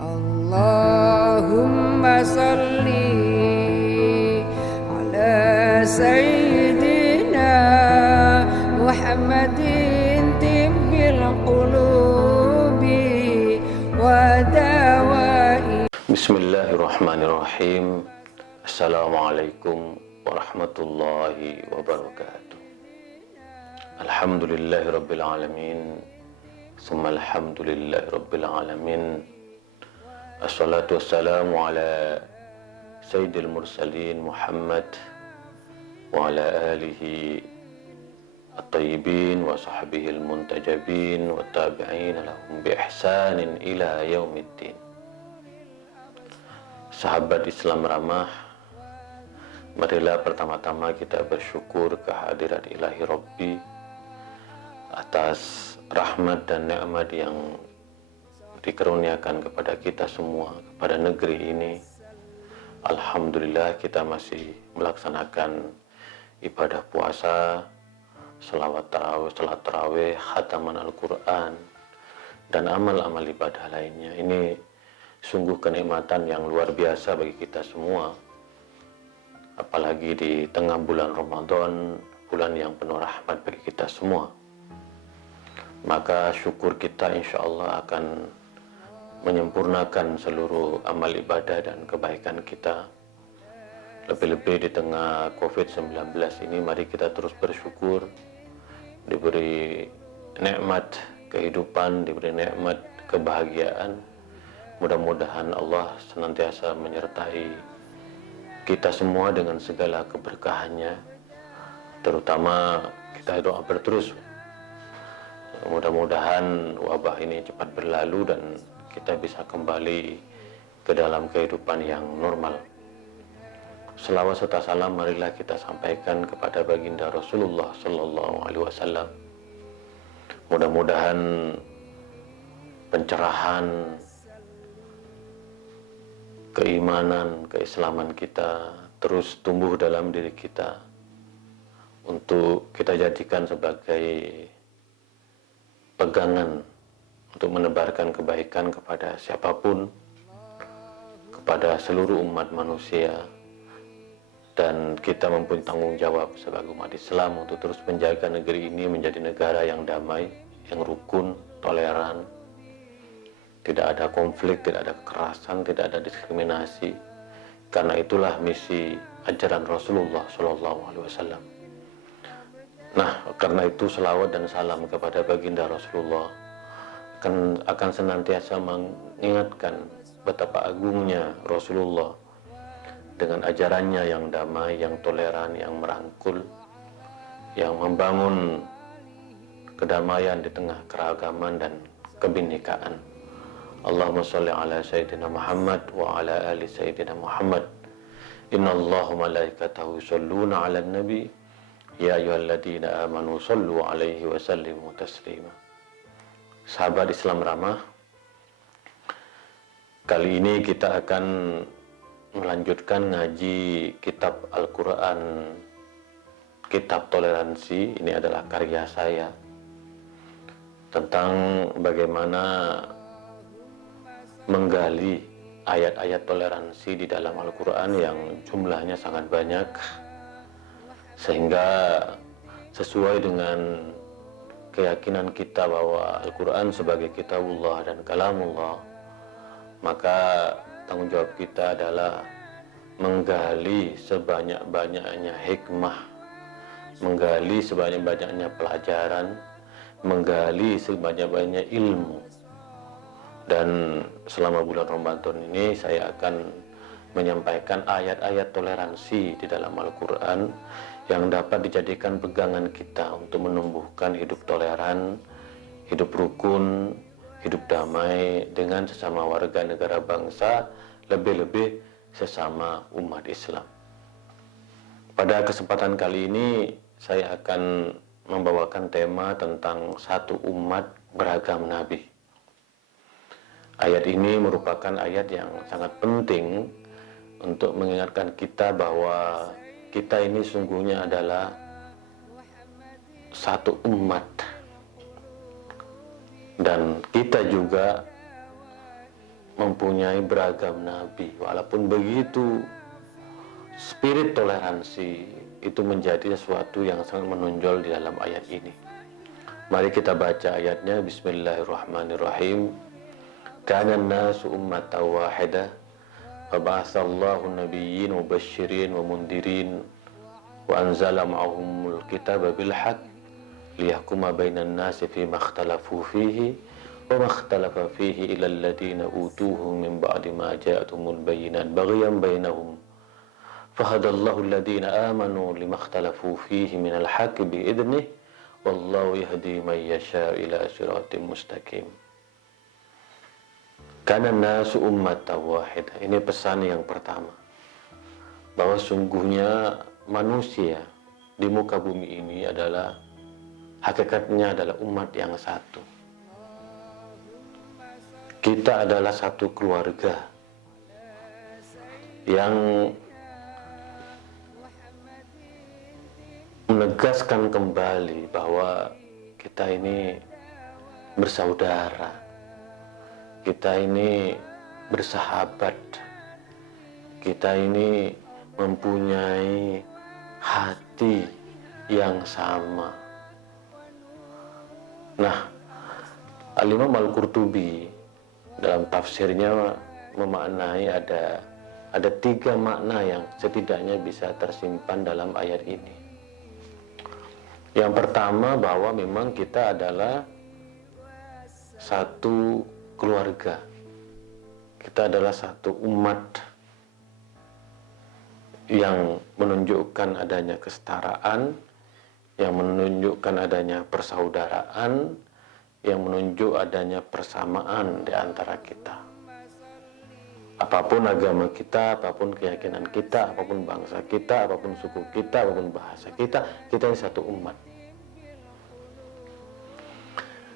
Allahumma salli ala Sayyidina Muhammadin tibbil qulubi wa dawai. Bismillahirrahmanirrahim. Assalamualaikum warahmatullahi wabarakatuh. Alhamdulillahi rabbil alamin. Summa alhamdulillahi rabbil alamin. Assalatu wassalamu ala sayyidil mursalin Muhammad wa ala alihi at-tayyibin wa sahbihi al-muntajabin wa tabi'in lahum bi ihsanin ila yaumiddin. Sahabat Islam ramah, marilah pertama-tama kita bersyukur kehadirat ilahi Rabbi atas rahmat dan nikmat yang dikaruniakan kepada kita semua, kepada negeri ini. Alhamdulillah kita masih melaksanakan ibadah puasa, salat tarawih, khataman Al-Quran, dan amal-amal ibadah lainnya. Ini sungguh kenikmatan yang luar biasa bagi kita semua, apalagi di tengah bulan Ramadan, bulan yang penuh rahmat bagi kita semua. Maka syukur kita insya Allah akan menyempurnakan seluruh amal ibadah dan kebaikan kita. Lebih-lebih di tengah COVID-19 ini, mari kita terus bersyukur, diberi nikmat kehidupan, diberi nikmat kebahagiaan. Mudah-mudahan Allah senantiasa menyertai kita semua dengan segala keberkahannya. Terutama kita doa berterus, mudah-mudahan wabah ini cepat berlalu dan kita bisa kembali ke dalam kehidupan yang normal. Selawat serta salam marilah kita sampaikan kepada baginda Rasulullah Sallallahu Alaihi Wasallam. Mudah-mudahan pencerahan, keimanan, keislaman kita terus tumbuh dalam diri kita untuk kita jadikan sebagai pegangan untuk menebarkan kebaikan kepada siapapun, kepada seluruh umat manusia, dan kita mempunyai tanggung jawab sebagai umat Islam untuk terus menjaga negeri ini menjadi negara yang damai, yang rukun, toleran, tidak ada konflik, tidak ada kekerasan, tidak ada diskriminasi. Karena itulah misi ajaran Rasulullah Shallallahu Alaihi Wasallam. Nah, karena itu selawat dan salam kepada baginda Rasulullah akan senantiasa mengingatkan betapa agungnya Rasulullah dengan ajarannya yang damai, yang toleran, yang merangkul, yang membangun kedamaian di tengah keragaman dan kebinekaan. Allahumma sholli ala Sayyidina Muhammad wa ala ali Sayyidina Muhammad. Innallaha malaikatahu yusholluna ala nabi ya ayyuhalladzina amanu shollu alaihi wa sallimu taslima. Sahabat Islam ramah, kali ini kita akan melanjutkan ngaji kitab Al-Quran, kitab toleransi. Ini adalah karya saya tentang bagaimana menggali ayat-ayat toleransi di dalam Al-Quran yang jumlahnya sangat banyak, sehingga sesuai dengan keyakinan kita bahwa Al-Quran sebagai kitabullah dan kalamullah, maka tanggung jawab kita adalah menggali sebanyak-banyaknya hikmah, menggali sebanyak-banyaknya pelajaran, menggali sebanyak-banyaknya ilmu. Dan selama bulan Ramadan ini saya akan menyampaikan ayat-ayat toleransi di dalam Al-Quran yang dapat dijadikan pegangan kita untuk menumbuhkan hidup toleran, hidup rukun, hidup damai dengan sesama warga negara bangsa, lebih-lebih sesama umat Islam. Pada kesempatan kali ini saya akan membawakan tema tentang satu umat beragam nabi. Ayat ini merupakan ayat yang sangat penting untuk mengingatkan kita bahwa kita ini sungguhnya adalah satu umat, dan kita juga mempunyai beragam nabi. Walaupun begitu, spirit toleransi itu menjadi sesuatu yang sangat menonjol di dalam ayat ini. Mari kita baca ayatnya. Bismillahirrahmanirrahim. Kana an-nasu ummatan wahidah fab'atsallahu nabiyyin mubasysyirin wa mundirin wa anzala ma'ahumul kitaba bil haqq liyahkuma bainan nasi fima ikhtalafu fihi wa ma ikhtalafa fihi illa alladziina utuhu min ba'di ma ja'atuhumul bayyinat baghyan bainahum fahadallahu alladziina amanu lima ikhtalafu fihi minal haqqi bi'idnihi wallahu yahdi man yasha ila siratim mustaqim. Kana nasu ummatan wahidah. Ini pesan yang pertama, bahwa sungguhnya manusia di muka bumi ini adalah hakikatnya adalah umat yang satu. Kita adalah satu keluarga yang menegaskan kembali bahwa kita ini bersaudara, kita ini bersahabat, kita ini mempunyai hati yang sama. Nah, Al-Imam Al-Qurtubi dalam tafsirnya memaknai ada 3 makna yang setidaknya bisa tersimpan dalam ayat ini. Yang pertama, bahwa memang kita adalah satu keluarga, kita adalah satu umat yang menunjukkan adanya kesetaraan, yang menunjukkan adanya persaudaraan, yang menunjuk adanya persamaan di antara kita. Apapun agama kita, apapun keyakinan kita, apapun bangsa kita, apapun suku kita, apapun bahasa kita, kita ini satu umat.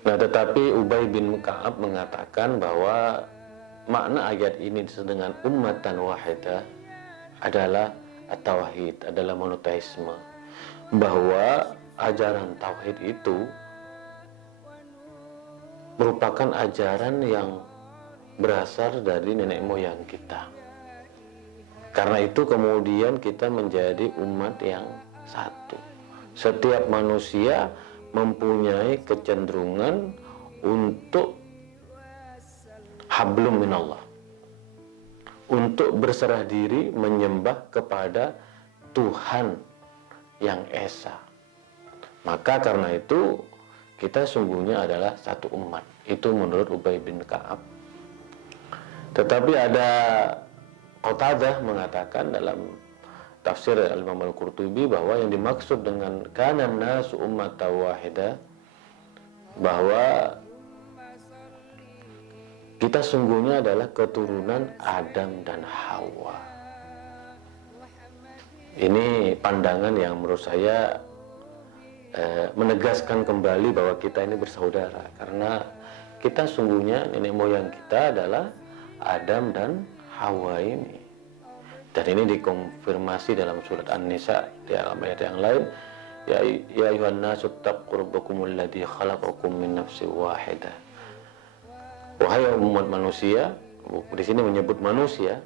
Nah, tetapi Ubay bin Ka'ab mengatakan bahwa makna ayat ini dengan ummatan wahidah adalah at-tauhid, adalah monoteisme, bahwa ajaran tauhid itu merupakan ajaran yang berasal dari nenek moyang kita. Karena itu kemudian kita menjadi umat yang satu. Setiap manusia mempunyai kecenderungan untuk hablum minallah, untuk berserah diri menyembah kepada Tuhan yang esa. Maka karena itu kita sungguhnya adalah satu umat. Itu menurut Ubay bin Ka'ab. Tetapi ada Qatadah mengatakan dalam tafsir Al-Imam Al-Qurtubi bahwa yang dimaksud dengan kana nasu ummatan wahidah, bahwa kita sungguhnya adalah keturunan Adam dan Hawa. Ini pandangan yang menurut saya menegaskan kembali bahwa kita ini bersaudara, karena kita sungguhnya nenek moyang kita adalah Adam dan Hawa ini. Dan ini dikonfirmasi dalam surat An-Nisa di dalam ayat yang lain, ya ayyuhan nasu taqu rabbakumul ladzi khalaqakum min nafsin wahidah. Wahai umat manusia, di sini menyebut manusia,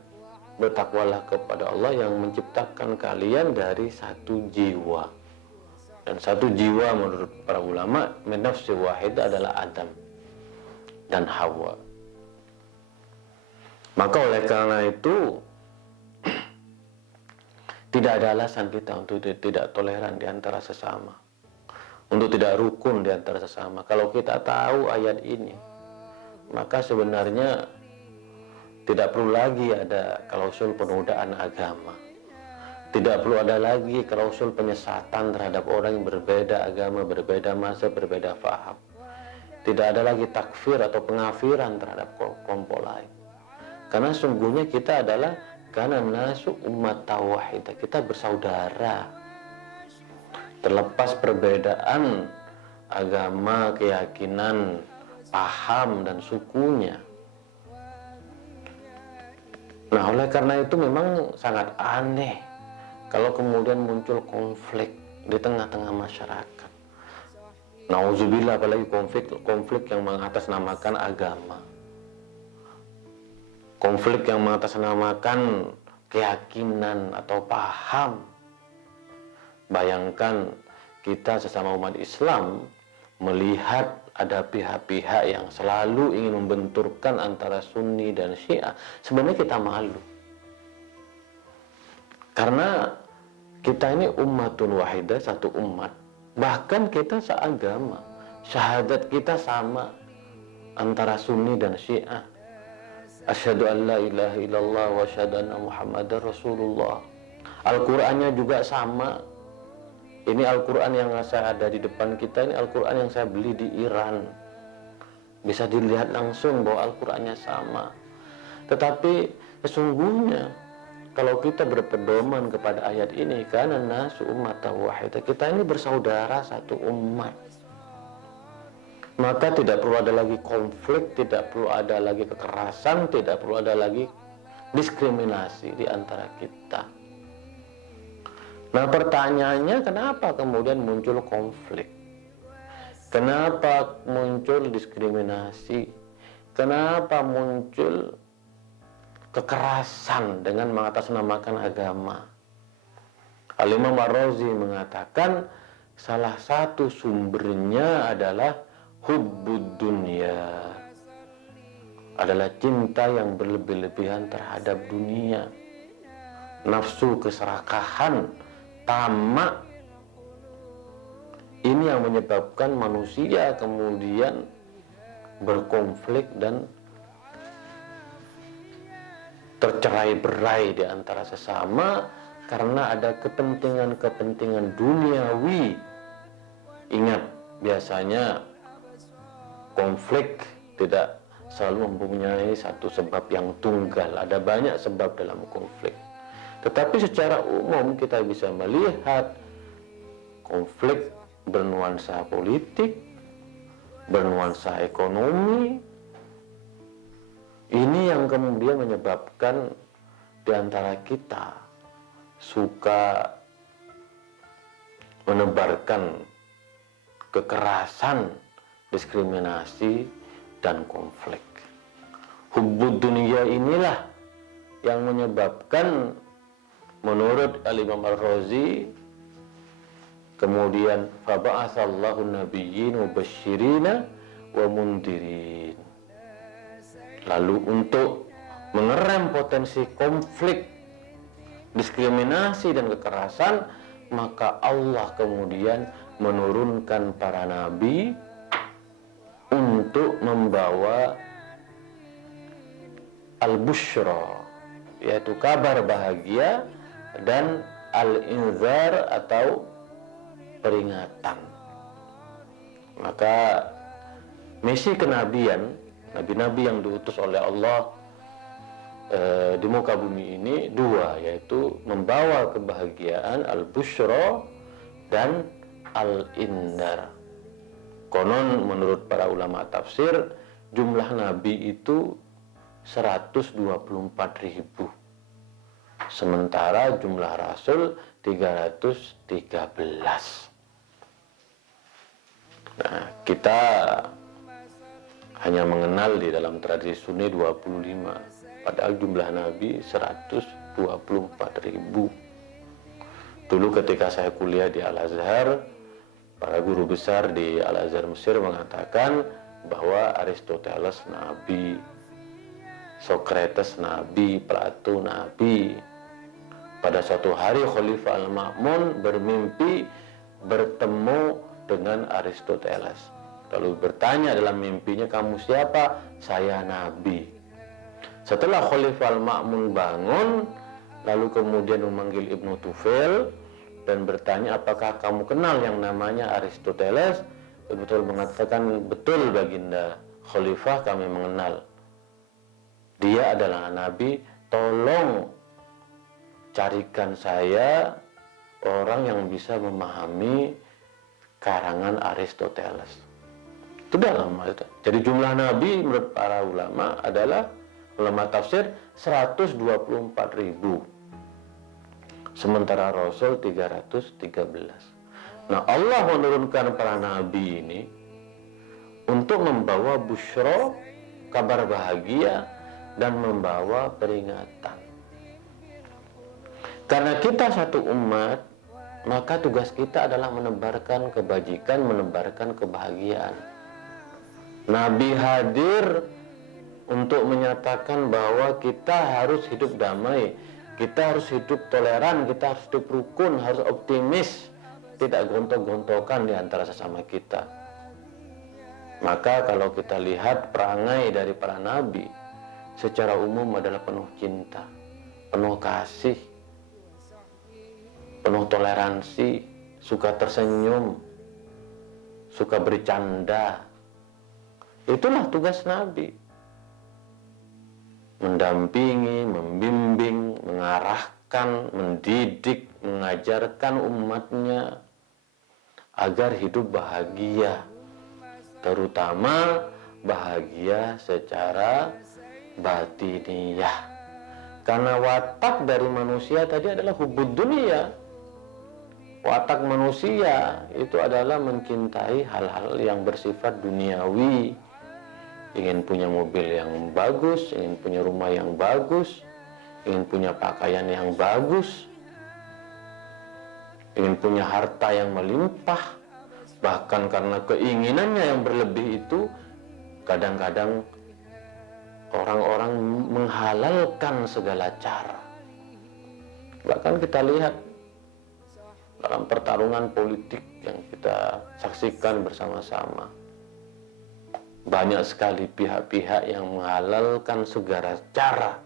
bertakwalah kepada Allah yang menciptakan kalian dari satu jiwa. Dan satu jiwa menurut para ulama min nafsin wahidah adalah Adam dan Hawa. Maka oleh karena itu tidak ada alasan kita untuk tidak toleran di antara sesama, untuk tidak rukun di antara sesama. Kalau kita tahu ayat ini, maka sebenarnya tidak perlu lagi ada klausul penodaan agama. Tidak perlu ada lagi klausul penyesatan terhadap orang yang berbeda agama, berbeda masa, berbeda faham. Tidak ada lagi takfir atau pengafiran terhadap kelompok lain. Karena sungguhnya kita adalah kana nasu ummatan wahidah, kita bersaudara. Terlepas perbedaan agama, keyakinan, paham dan sukunya. Nah, oleh karena itu memang sangat aneh kalau kemudian muncul konflik di tengah-tengah masyarakat. Nauzubillah, apalagi konflik yang mengatasnamakan agama. konflik yang mengatasnamakan keyakinan atau paham. Bayangkan kita sesama umat Islam melihat ada pihak-pihak yang selalu ingin membenturkan antara Sunni dan Syiah. Sebenarnya kita malu. Karena kita ini ummatun wahidah, satu umat. Bahkan kita seagama. Syahadat kita sama antara Sunni dan Syiah. Asyhadu an la ilaha illallah wa asyhadu anna Muhammadar Rasulullah. Al-Qur'annya juga sama. Ini Al-Quran yang saya ada di depan kita, ini Al-Quran yang saya beli di Iran. Bisa dilihat langsung bahwa Al-Qurannya sama. Tetapi sesungguhnya kalau kita berpedoman kepada ayat ini, karena nasu ummatan wahidah, kita ini bersaudara satu umat. Maka tidak perlu ada lagi konflik, tidak perlu ada lagi kekerasan, tidak perlu ada lagi diskriminasi di antara kita. Nah, pertanyaannya, kenapa kemudian muncul konflik? Kenapa muncul diskriminasi? Kenapa muncul kekerasan dengan mengatasnamakan agama? Al-Imam Ar-Razi mengatakan salah satu sumbernya adalah hubbud dunya, adalah cinta yang berlebih-lebihan terhadap dunia, nafsu keserakahan, tamak. Ini yang menyebabkan manusia kemudian berkonflik dan tercerai-berai di antara sesama karena ada kepentingan-kepentingan duniawi. Ingat, biasanya konflik tidak selalu mempunyai satu sebab yang tunggal. Ada banyak sebab dalam konflik. Tetapi secara umum kita bisa melihat konflik bernuansa politik, bernuansa ekonomi. Ini yang kemudian menyebabkan di antara kita suka menebarkan kekerasan, diskriminasi, dan konflik. Hubbud dunia inilah yang menyebabkan, menurut Al-Imam Ar-Razi, kemudian faba'atsallahu nabiyyin mubasysyirina wa mundirin. Lalu untuk mengerem potensi konflik, diskriminasi dan kekerasan, maka Allah kemudian menurunkan para nabi untuk membawa al-busyra, yaitu kabar bahagia, dan al-inzar atau peringatan. Maka misi kenabian, nabi-nabi yang diutus oleh Allah di muka bumi ini dua, yaitu membawa kebahagiaan, al-busyra, dan al-indar. Konon menurut para ulama tafsir, jumlah nabi itu 124.000, sementara jumlah rasul 313. Nah, kita hanya mengenal di dalam tradisi Sunni 25, padahal jumlah nabi 124.000. Dulu ketika saya kuliah di Al-Azhar, para guru besar di Al-Azhar Mesir mengatakan bahwa Aristoteles nabi, Socrates nabi, Plato nabi. Pada suatu hari Khalifah Al-Ma'mun bermimpi bertemu dengan Aristoteles. Lalu bertanya dalam mimpinya, "Kamu siapa?" "Saya nabi." Setelah Khalifah Al-Ma'mun bangun, lalu kemudian memanggil Ibnu Tufail dan bertanya, "Apakah kamu kenal yang namanya Aristoteles?" Ibnu Tufail mengatakan, "Betul Baginda Khalifah, kami mengenal. Dia adalah nabi, tolong carikan saya orang yang bisa memahami karangan Aristoteles." Itu dalam itu. Jadi jumlah nabi menurut para ulama adalah, ulama tafsir, 124.000. Sementara Rasul 313. Nah, Allah menurunkan para nabi ini untuk membawa busyra, kabar bahagia, dan membawa peringatan. Karena kita satu umat, maka tugas kita adalah menebarkan kebajikan, menebarkan kebahagiaan. Nabi hadir untuk menyatakan bahwa kita harus hidup damai, kita harus hidup toleran, kita harus hidup rukun, harus optimis, tidak gontok-gontokan di antara sesama kita. Maka kalau kita lihat perangai dari para nabi secara umum adalah penuh cinta, penuh kasih, penuh toleransi, suka tersenyum, suka bercanda. Itulah tugas nabi. Mendampingi, membimbing, mengarahkan, mendidik, mengajarkan umatnya agar hidup bahagia, terutama bahagia secara batiniyah. Karena watak dari manusia tadi adalah hubbud dunia. Watak manusia itu adalah mencintai hal-hal yang bersifat duniawi. Ingin punya mobil yang bagus, ingin punya rumah yang bagus, ingin punya pakaian yang bagus, ingin punya harta yang melimpah. Bahkan karena keinginannya yang berlebih itu, kadang-kadang orang-orang menghalalkan segala cara. Bahkan kita lihat dalam pertarungan politik yang kita saksikan bersama-sama, banyak sekali pihak-pihak yang menghalalkan segala cara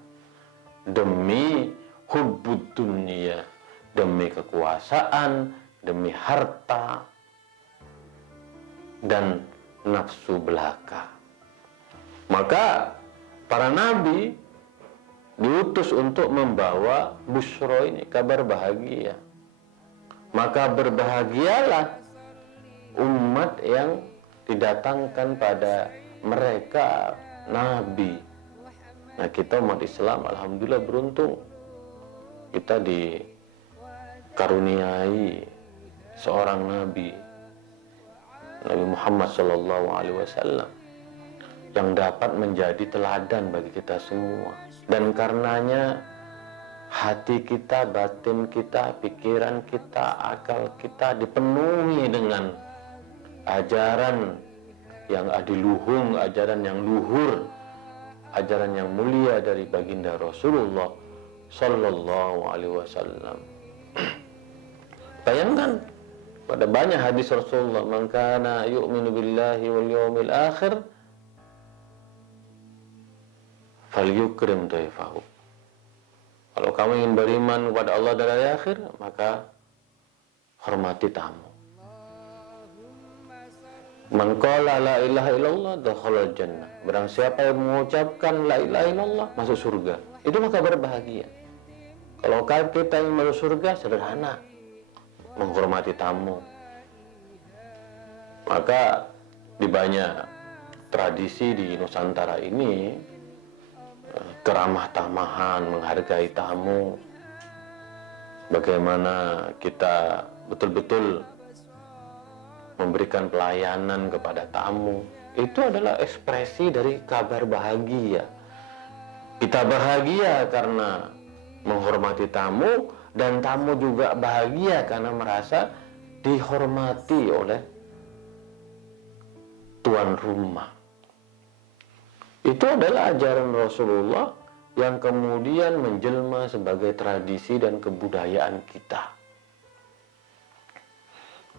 demi hubbud dunia, demi kekuasaan, demi harta, dan nafsu belaka. Maka para nabi diutus untuk membawa busyra ini, kabar bahagia. Maka berbahagialah umat yang didatangkan pada mereka nabi. Nah, kita umat Islam alhamdulillah beruntung, kita dikaruniai seorang nabi, Nabi Muhammad SAW, yang dapat menjadi teladan bagi kita semua. Dan karenanya hati kita, batin kita, pikiran kita, akal kita dipenuhi dengan ajaran yang adiluhung, ajaran yang luhur, ajaran yang mulia dari baginda Rasulullah Sallallahu Alaihi Wasallam. Bayangkan pada banyak hadis Rasulullah, man kana yu'minu billahi wal yawmil akhir falyukrim dhaifahu. Kalau kamu ingin beriman kepada Allah dan hari akhir, maka hormati tamu. Man qala la ilaha illallah dakhala jannah. Barang siapa yang mengucapkan la ilaha illallah masuk surga. Itulah kabar bahagia. Kalau kita ingin masuk surga, sederhana, menghormati tamu. Maka di banyak tradisi di Nusantara ini, keramah tamahan, menghargai tamu, bagaimana kita betul-betul memberikan pelayanan kepada tamu, itu adalah ekspresi dari kabar bahagia. Kita bahagia karena menghormati tamu, dan tamu juga bahagia karena merasa dihormati oleh tuan rumah. Itu adalah ajaran Rasulullah yang kemudian menjelma sebagai tradisi dan kebudayaan kita.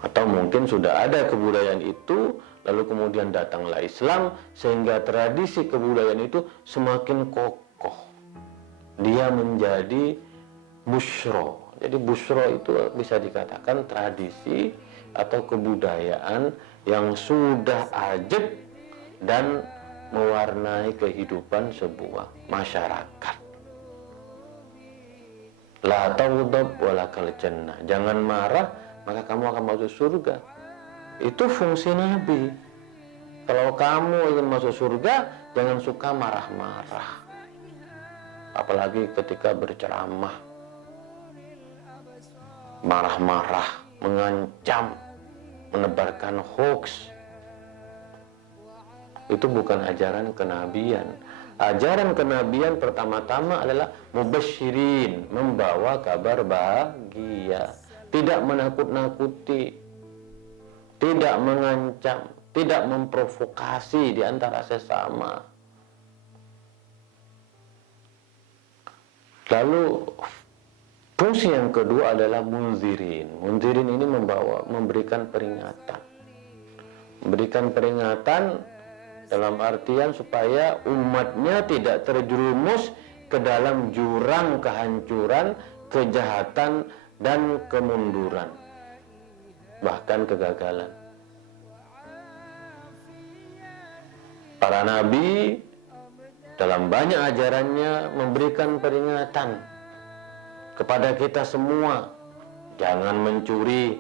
Atau mungkin sudah ada kebudayaan itu, lalu kemudian datanglah Islam, sehingga tradisi kebudayaan itu semakin kokoh. Dia menjadi busyra. Jadi busyra itu bisa dikatakan tradisi atau kebudayaan yang sudah ajeg dan mewarnai kehidupan sebuah masyarakat. La taghdab walakal jannah. Jangan marah, maka kamu akan masuk surga. Itu fungsi Nabi. Kalau kamu ingin masuk surga, jangan suka marah-marah. Apalagi ketika berceramah, marah-marah, mengancam, menebarkan hoax. Itu bukan ajaran kenabian. Ajaran kenabian pertama-tama adalah mubasyirin, membawa kabar bahagia, tidak menakut-nakuti, tidak mengancam, tidak memprovokasi di antara sesama. Lalu fungsi yang kedua adalah munzirin. Munzirin ini memberikan peringatan. Memberikan peringatan dalam artian supaya umatnya tidak terjerumus ke dalam jurang kehancuran, kejahatan, dan kemunduran, bahkan kegagalan. Para nabi dalam banyak ajarannya memberikan peringatan kepada kita semua. Jangan mencuri,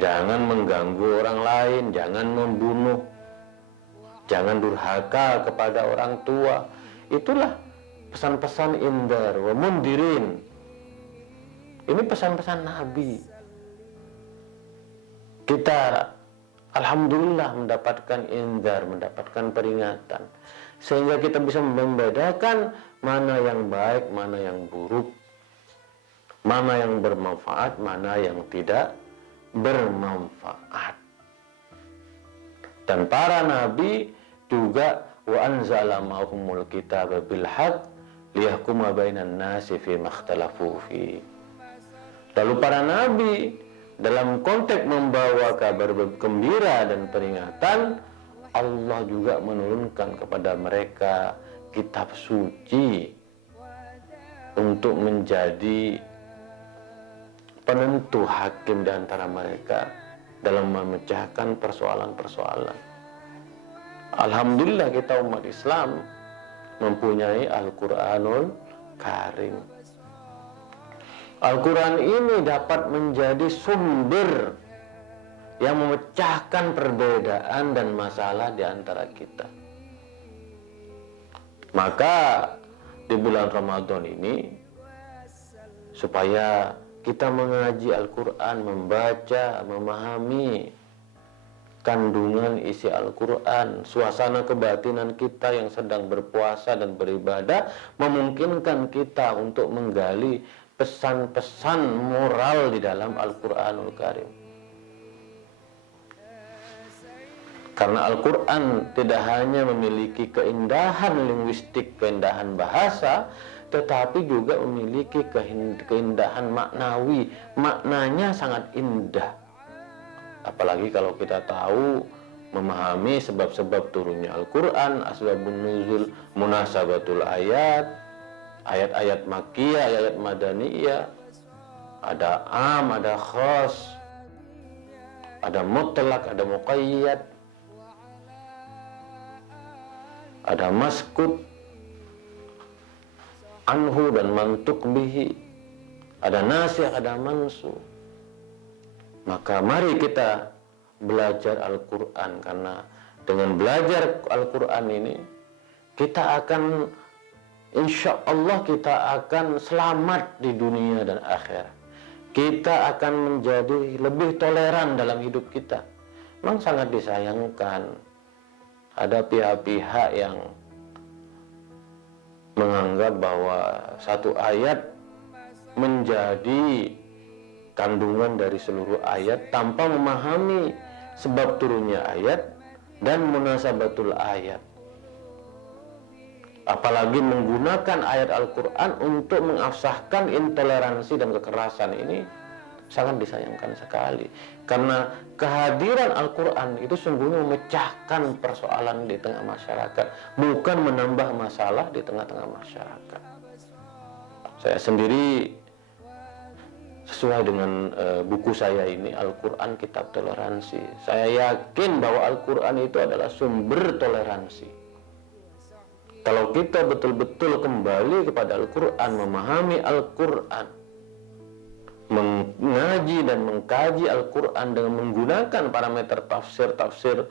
jangan mengganggu orang lain, jangan membunuh, jangan durhaka kepada orang tua. Itulah pesan-pesan indar wa mundirin. Ini pesan-pesan Nabi. Kita alhamdulillah mendapatkan indar, mendapatkan peringatan, sehingga kita bisa membedakan mana yang baik, mana yang buruk, mana yang bermanfaat, mana yang tidak bermanfaat. Dan para nabi juga wa anzala ma'ahumul kitaba bil haqq liyahkuma bainan nasi fi makhtalafu fi. Lalu para nabi dalam konteks membawa kabar gembira dan peringatan, Allah juga menurunkan kepada mereka kitab suci untuk menjadi penentu hakim di antara mereka dalam memecahkan persoalan-persoalan. Alhamdulillah kita umat Islam mempunyai Al-Quranul Karim. Al-Quran ini dapat menjadi sumber yang memecahkan perbedaan dan masalah di antara kita. Maka di bulan Ramadan ini, supaya kita mengaji Al-Quran, membaca, memahami kandungan isi Al-Quran, suasana kebatinan kita yang sedang berpuasa dan beribadah memungkinkan kita untuk menggali pesan-pesan moral di dalam Al-Quranul Karim. Karena Al-Quran tidak hanya memiliki keindahan linguistik, keindahan bahasa, tetapi juga memiliki keindahan maknawi. Maknanya sangat indah. Apalagi kalau kita tahu, memahami sebab-sebab turunnya Al-Quran, asbabun nuzul, munasabatul ayat, ayat-ayat makkiyah, ayat madaniyah, ada am, ada khas, ada mutlak, ada muqayyad, ada maskut anhu dan mantuk bihi, ada nasikh, ada mansukh. Maka mari kita belajar Al-Quran, karena dengan belajar Al-Quran ini kita akan, insya Allah kita akan selamat di dunia dan akhirat. Kita akan menjadi lebih toleran dalam hidup kita. Memang sangat disayangkan ada pihak-pihak yang menganggap bahwa satu ayat menjadi kandungan dari seluruh ayat tanpa memahami sebab turunnya ayat dan munasabatul ayat. Apalagi menggunakan ayat Al-Quran untuk mengafsahkan intoleransi dan kekerasan, ini sangat disayangkan sekali. Karena kehadiran Al-Quran itu sungguhnya memecahkan persoalan di tengah masyarakat, bukan menambah masalah di tengah-tengah masyarakat. Saya sendiri, sesuai dengan buku saya ini, Al-Quran Kitab Toleransi, saya yakin bahwa Al-Quran itu adalah sumber toleransi. Kalau kita betul-betul kembali kepada Al-Quran, memahami Al-Quran, mengaji dan mengkaji Al-Quran dengan menggunakan parameter tafsir-tafsir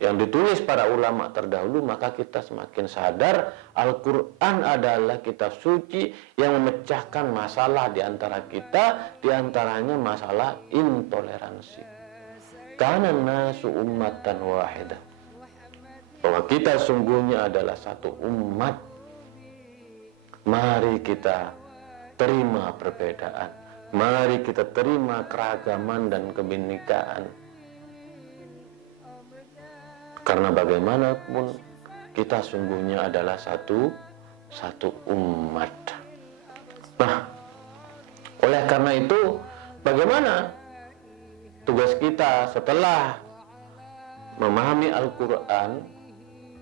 yang ditulis para ulama terdahulu, maka kita semakin sadar Al-Quran adalah kitab suci yang memecahkan masalah di antara kita, di antaranya masalah intoleransi. Kana nasu ummatan wahidah. bahwa kita sungguhnya adalah satu umat. Mari kita terima perbedaan, mari kita terima keragaman dan kebinekaan, karena bagaimanapun kita sungguhnya adalah satu umat. Nah, oleh karena itu, bagaimana tugas kita setelah memahami Al-Quran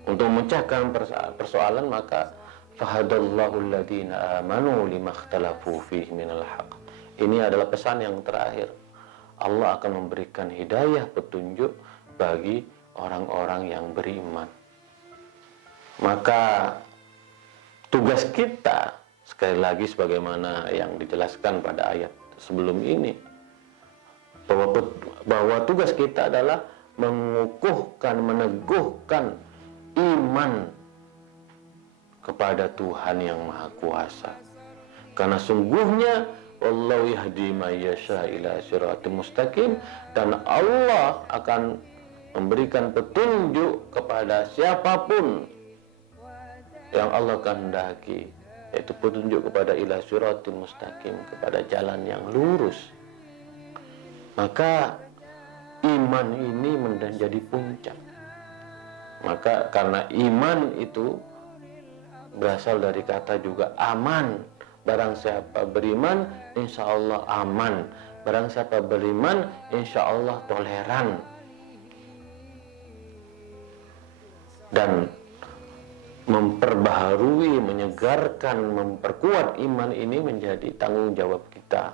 untuk memecahkan persoalan? Maka fahadallahu alladhina amanu limakhtalafu fihi minal haq. Ini adalah pesan yang terakhir. Allah akan memberikan hidayah, petunjuk bagi orang-orang yang beriman. Maka tugas kita, sekali lagi sebagaimana yang dijelaskan pada ayat sebelum ini, bahwa tugas kita adalah mengukuhkan, meneguhkan iman kepada Tuhan yang Maha Kuasa. Karena sungguhnya wallahu yahdi may yasha ila siratal mustaqim, dan Allah akan memberikan petunjuk kepada siapapun yang Allah kehendaki, yaitu petunjuk kepada ila siratal mustaqim, kepada jalan yang lurus. Maka iman ini menjadi puncak. Maka karena iman itu berasal dari kata juga aman. Barang siapa beriman, insya Allah aman. Barang siapa beriman, insya Allah toleran. Dan memperbaharui, menyegarkan, memperkuat iman ini menjadi tanggung jawab kita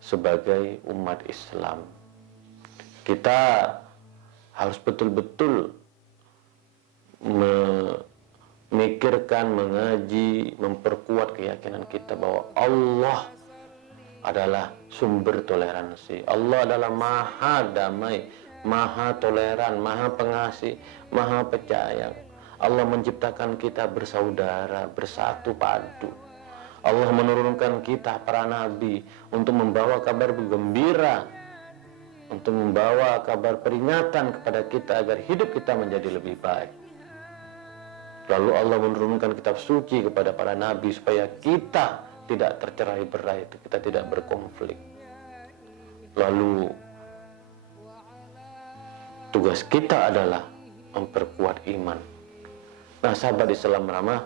sebagai umat Islam. Kita harus betul-betul memikirkan, mengaji, memperkuat keyakinan kita bahwa Allah adalah sumber toleransi. Allah adalah maha damai, maha toleran, maha pengasih, maha penyayang. Allah menciptakan kita bersaudara, bersatu padu. Allah menurunkan kita, para nabi, untuk membawa kabar gembira, untuk membawa kabar peringatan kepada kita agar hidup kita menjadi lebih baik. Lalu Allah menurunkan kitab suci kepada para nabi supaya kita tidak tercerai-berai, kita tidak berkonflik. Lalu tugas kita adalah memperkuat iman. Nah, sahabat Islam ramah,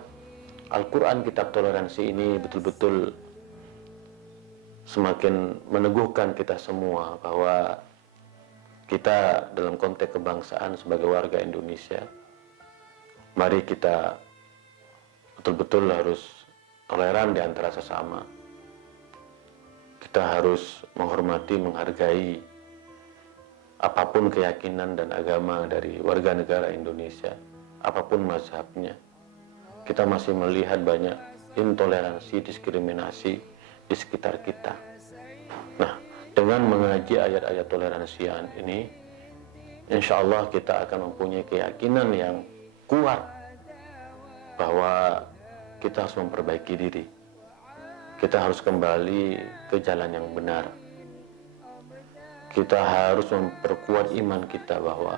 Al-Quran kitab toleransi ini betul-betul semakin meneguhkan kita semua bahwa kita dalam konteks kebangsaan sebagai warga Indonesia, mari kita betul-betul harus toleran di antara sesama. Kita harus menghormati, menghargai apapun keyakinan dan agama dari warga negara Indonesia, apapun mazhabnya. Kita masih melihat banyak intoleransi, diskriminasi di sekitar kita. Nah, dengan mengaji ayat-ayat toleransi ini, insya Allah kita akan mempunyai keyakinan yang kuat bahwa kita harus memperbaiki diri. Kita harus kembali ke jalan yang benar. Kita harus memperkuat iman kita bahwa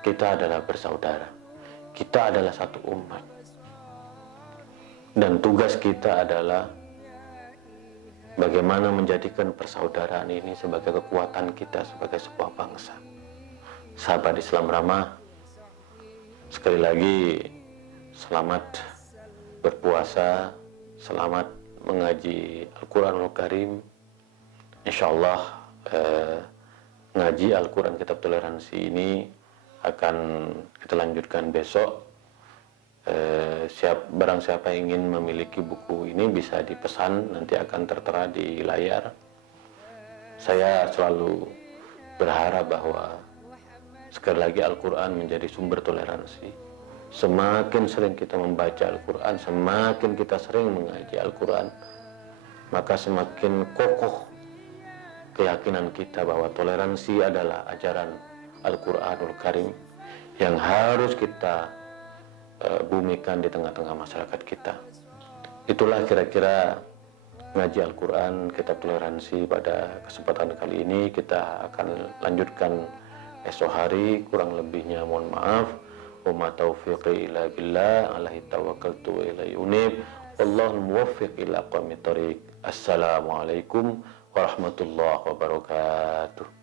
kita adalah bersaudara. Kita adalah satu umat. Dan tugas kita adalah bagaimana menjadikan persaudaraan ini sebagai kekuatan kita sebagai sebuah bangsa. Sahabat Islam ramah, sekali lagi selamat berpuasa, selamat mengaji Al-Quranul Karim. Insya Allah ngaji Al-Quran kitab toleransi ini akan kita lanjutkan besok. Barang siapa yang ingin memiliki buku ini bisa dipesan, nanti akan tertera di layar. Saya selalu berharap bahwa sekali lagi Al-Quran menjadi sumber toleransi. Semakin sering kita membaca Al-Quran, semakin kita sering mengaji Al-Quran, maka semakin kokoh keyakinan kita bahwa toleransi adalah ajaran Al-Quranul Karim yang harus kita bumikan di tengah-tengah masyarakat kita. Itulah kira-kira ngaji Al-Quran kitab toleransi pada kesempatan kali ini. Kita akan lanjutkan esok hari, kurang lebihnya mohon maaf. wa ma taufiqi illa billah, alaihi tawakkaltu wa ilaihi unib. Wallahul muwaffiq ila aqwamit thoriq. Assalamualaikum warahmatullahi wabarakatuh.